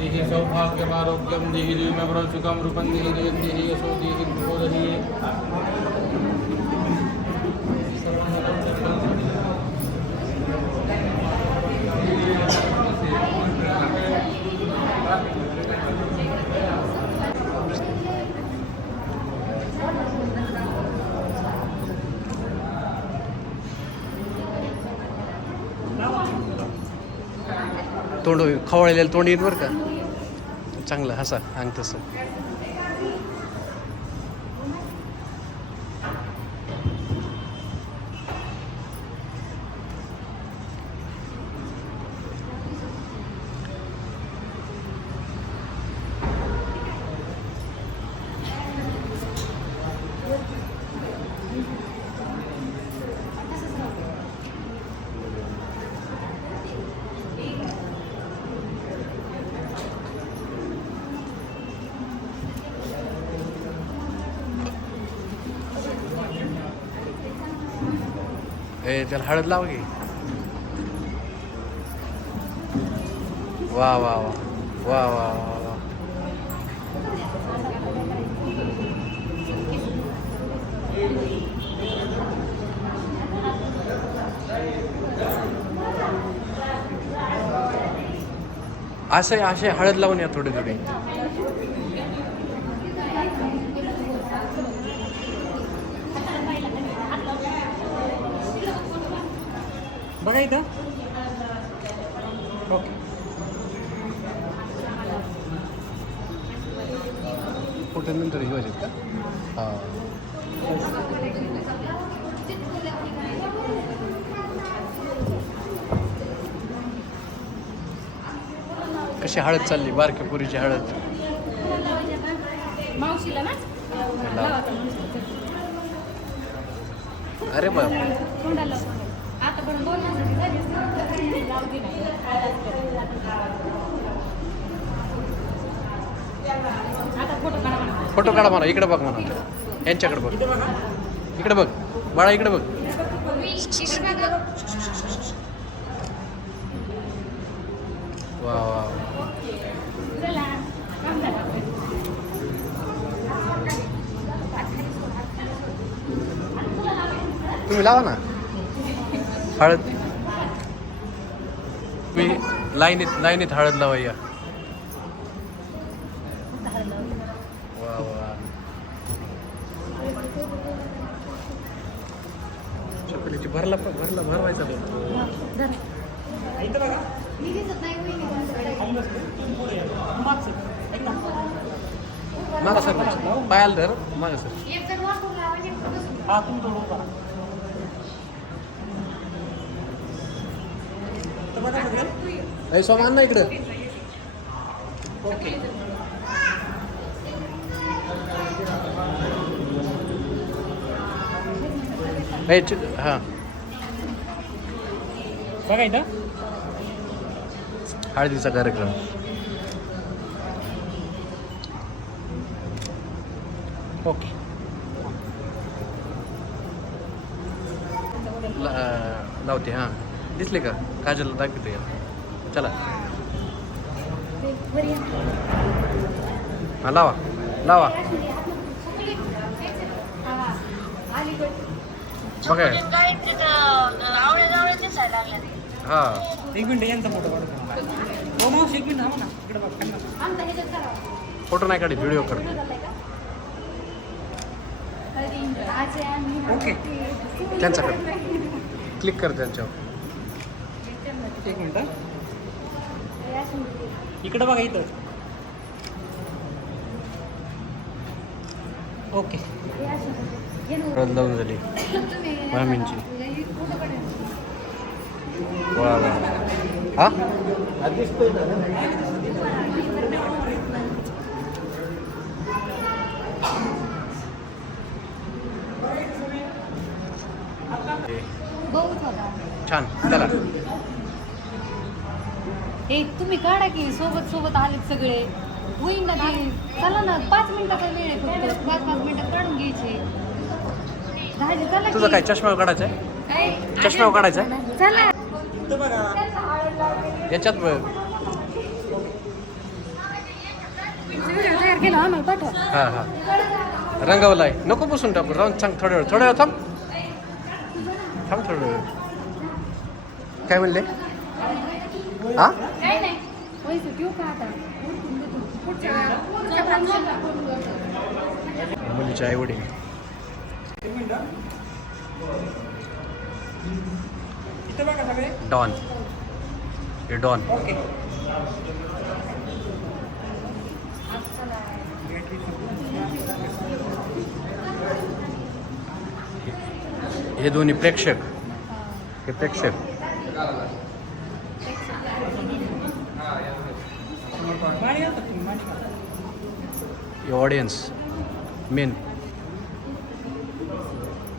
देहि सौभाग्यमारोग्यं देहि दिव्यमरसुखं रूपं देहि दिव्यं देहि यशो देहि तोंड खवळलेलं तोंड येईल बरं का? चांगलं हसा अंग तसं ए त्याला हळद लाव की. वा वा वा. वा वा वा वा. आहे असे हळद लावून या थोडी थोडी. बघा इथं. ओके. फोटो नंतर घेवायचे का? हां. कशी हळद चालली? बारक्या पुरीची हळद. मावशीला ना? लावा. अरे बाप फोटो काढा म्हणा. फोटो काढा म्हणा इकडे बघ म्हणा यांच्याकडे बघ इकडे बघ बाळा इकडे बघ इकडे बघा. वा वा चला. काम झालं. तुम्ही लावा ना हळद. तुम्ही लाईनीत लाईनीत हळद लावा या. वा वा. चॉकलेटची भरला पण भरला भरवायचा मी मागा सर पायाला धर मागा सर. हा सोमा आण ना इकडं. ओके. हां. बघा इथं. हळदीचा कार्यक्रम. ओके. ला- लावते हां. दिसले का काजल दाखवते चला या. हां लावा लावा. बघा हां एक मिनिट यांचा फोटो काढतो हो मावशी एक मिनिट थांबा ना इकडे बघा खाली बघा. आमचा ह्याच्यात करा. फोटो नाही काढे व्हिडिओ कर झालंय का? हळदी, आजी आणि ओके. त्यांच्याकडे. क्लिक कर त्यांच्यावर एक मिनिट. इकडे बघा इथं. ओके. हळद लावून झाली. मामींची. हे. वा वा हा? छान. चला. हे तुम्ही काढा की सोबत सोबत आलेत सगळे. होईन ना ते. चला ना पाच मिनिटाचा वेळ आहे फक्त. पाच पाच मिनिटात काढून घ्यायचे. चला तुझं की. काय चष्मा काढायचा आहे? काय? चष्मा काढायचा चला. याच्यात बघ. व्हिडिओ तयार केला आम्हाला पाठवा. हा हा. रंगावला आहे नको बसून टाकू. राहून सांग थोड्या वेळ. थोड्या वेळ थांब. थांब थोड्या वेळ. काय म्हणले? फंक्शनला मुलीचे आई वडील डॉन. हे डॉन. ओके. हे दोन्ही प्रेक्षक. हे प्रेक्षक माणी आणतात तुम्ही माणी आणा. हे ऑडियन्स मेन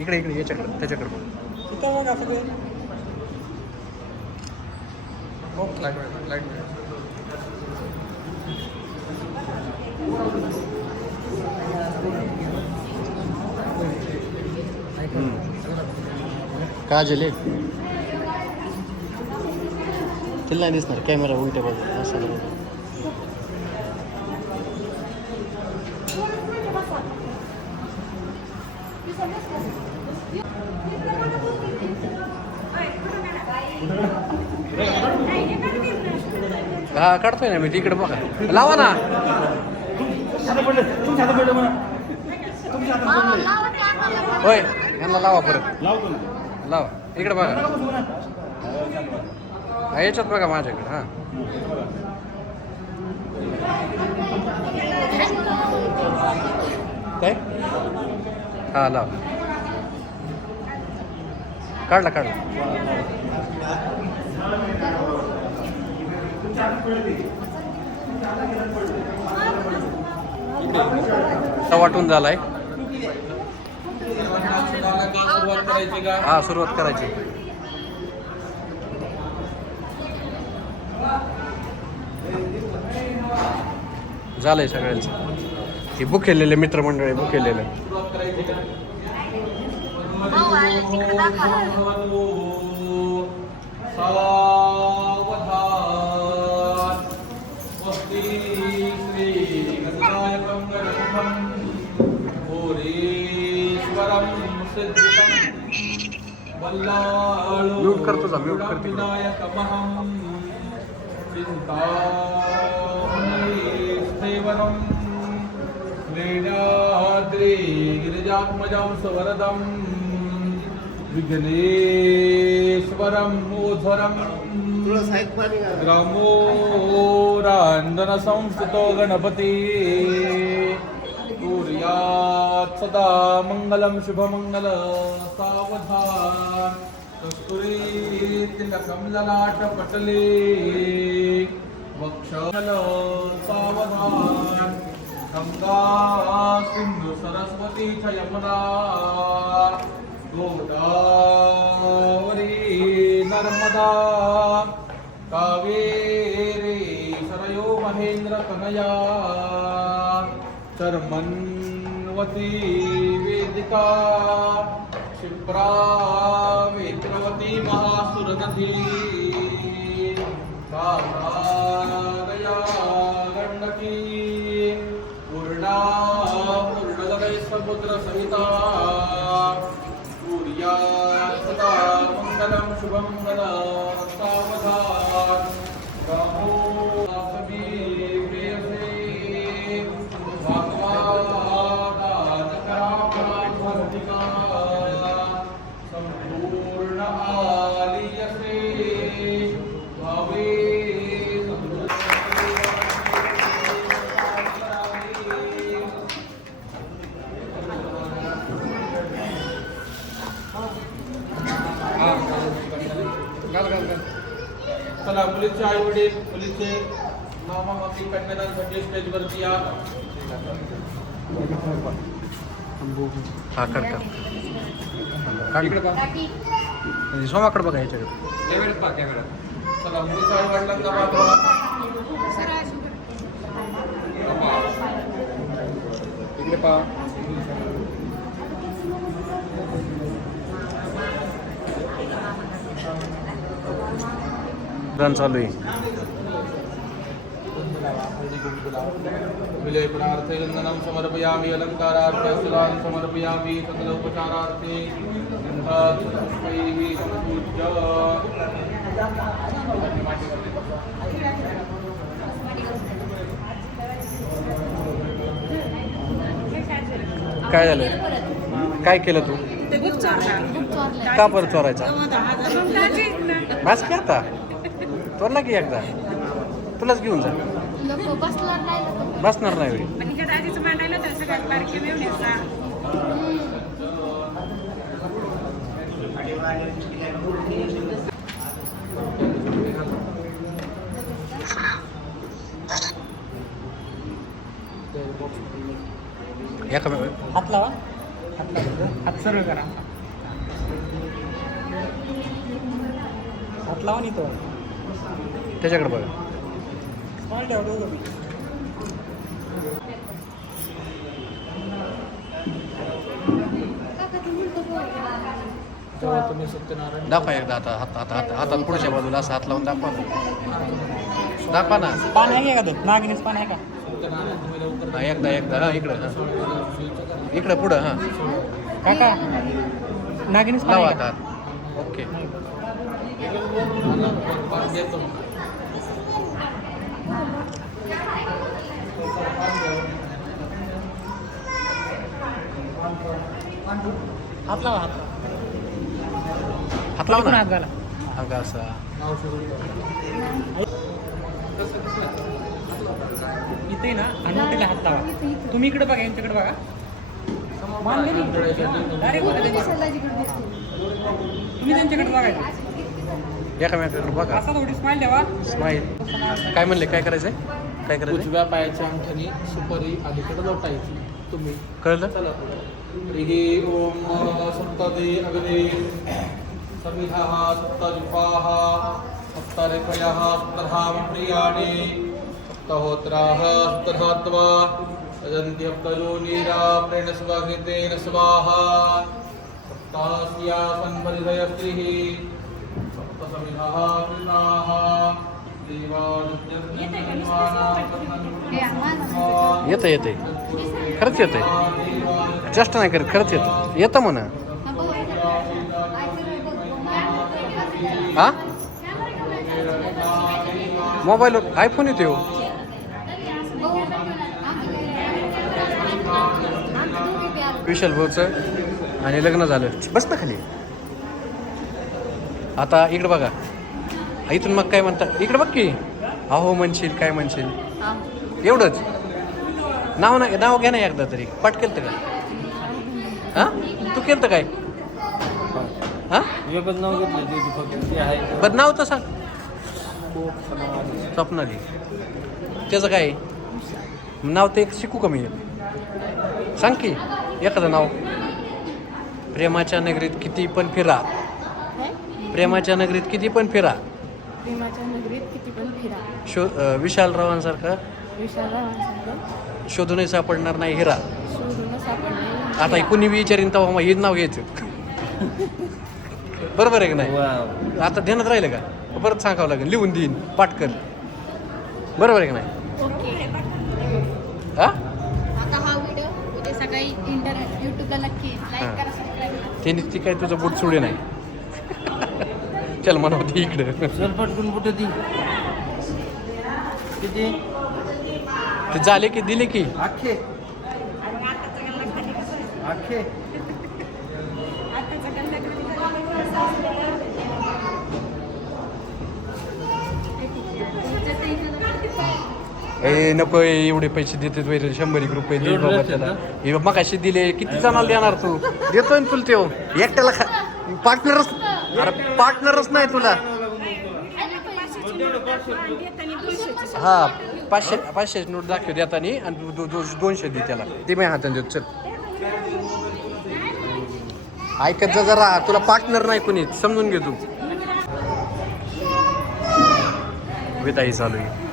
इकडे इकडे याच्याकडे त्याच्याकडे बघ. इथं बघा सगळे ओके काजल आहे तिला नाही दिसणार कॅमेरा उलट्या बाजू असं हा काढतोय ना मी तिकडे बघा. लावा ना. होय यांना लावा परत. लावा इकडे बघा. हा याच्यात बघा माझ्याकडे हां. काय? हा लाव. काढला काढला. वाटून झालाय. सुरुवात करायची का हा सुरुवात करायची. झालंय सगळ्यांचं. हे बुक केलेले मित्रमंडळी बुक केलेले. Mute करतो जा, mute कर तिकडं. विनायकमहं चिन्तामणिस्थेवरं. लीलाद्रि गिरिजात्मजं सुवरदं. विघ्नेश्वरं मोधरं ग्रामोरान्दनसंस्थितो गणपति. कुर्यात् सदा मङ्गलं शुभमङ्गल सावधान। कस्तुरी तिलकं ललाटपटले वक्षल सावधान। गङ्गा सिन्धु सरस्वती च यमुना। गोदावरी नर्मदा। कावेरी सरयो तर चर्मन्वती वेदिका क्षिप्रा वेत्रवती महासुरनदी कागया गण्डकी पूर्णा पूर्णगदै समुद्रसहिता मुलीचे आई वडील मुलीचे मामामाती कन्यादानसाठी स्टेजवरती या हा सोमाकडे बघा याच्याकडे चला आई इकडे रन चालू आहे. गन्धनं समर्पयामि अलङ्कारार्थे सुलान् समर्पयामि सकलोपचारार्थे काय झालं? काय केलं तू? का परत चोरायचा? बस की आता? चोरला की एकदा? तुलाच घेऊन जा. बसणार नाही लोक बसणार नाही वेळी आणि ह्या दाजीचं मांडायला तर सगळ्यात बारकी मिळून यायचा एका हात लावा हात लावा. हात सर्व करा. हात लावा नाही तो त्याच्याकडे बघा. तुम्ही सत्यनारायण दाखवा एकदा आता हात हात हात हातात पुढच्या बाजूला असं हात लावून दाखवा. दाखवा ना. पान आहे का तो? नागिनीच पान आहे का? सत्यनारायण तुम्ही लवकर हा एकदा एकदा. हा इकडं हा. इकडं पुढं हां. काका नागिनीच पान लावा आता का? हात. ओके. हात लावा हात हात लावा ना हात घाला अंगा असा इथे ना अनुटीला हात लावा तुम्ही इकडे बघा यांच्याकडे बघा मानले नाही. बघा तुम्ही त्यांच्याकडे बघायचं एकामेकाकडे बघा. असा थोडी स्माइल द्यावा स्माईल काय म्हणले? काय करायचंय? काय करायचंय? उजव्या पायाच्या अंगठ्याने सुपारी अलीकडे लोटायची. तुम्ही. कळलं? चला सप्तदे समिधः सप्तधामप्रियाणि सप्तहोत्राः सप्तधात्वा। सप्तयोनीरा प्रेणस्वघृतेन स्वाहा सप्तास्यासन् परिधयस्त्रिः येतं येते खरंच येतंय. चेष्ट नाही करत खरंच येतं येतं म्हणा. हा. हा मोबाईलवर आयफोन येतो आलो. विशाल भाऊचं आणि लग्न झालं. बस ना खाली. आता इकडं बघा. इथून मग काय म्हणता? इकडं बघ की. अहो म्हणशील काय म्हणशील? हा. एवढंच. नाव नाही नाव घ्या ना एकदा तरी. पाठ केलं का? हा? तू केलं काय? हा? एकच नाव घेतलं ते फक्त ते आहे. बरं नाव तर सांग. स्वप्नाली. त्याचं काय? नाव ते एक शिकू कमी आहे सांग की एखादं नाव. प्रेमाच्या नगरीत किती पण फिरा? प्रेमाच्या नगरीत किती पण फिरा. प्रेमाच्या नगरीत किती पण फिरा शो अं, विशालरावांसारखं? विशालरावांसारखं? शोधूनही सापडणार नाही हिरा. शोधून आता हे कुणी विचारीन तेव्हा मग हे नाव घ्यायचं. बरोबर आहे का नाही? आता ध्यानात राहिलं का? परत सांगावं लागेल लिहून देईन पाठ कर. बरोबर आहे का नाही? ओके. हा? आता हा व्हिडिओ उद्या सकाळी इंटरनेट यूट्यूबला नक्की हा. लाईक करा सबस्क्राईब करा. त्यांनी ती काय तुझं बोट सोडे नाही. चल म्हणा होती इकडे. सर पटकून कुठे ती? किती? ते झाले की दिले की. आखे आखे आताचा गल्ला ए नको एवढे पैसे देते वगैरे शंभर एक रुपये दे बाबा त्याला. हे दिले किती जणाला देणार तू? देतोय ना तुला तेव एकट्याला खा पार्टनरच अरे पार्टनरच नाही तुला. हा पाचशे पाचशे नोट दाखव देतानी आणि दो- दो- दो- दोनशे दे त्याला. ते मी हातात देतो चल. ऐकत जा जरा तुला पार्टनर नाही कोणी समजून घे तू. विदाई चालू आहे.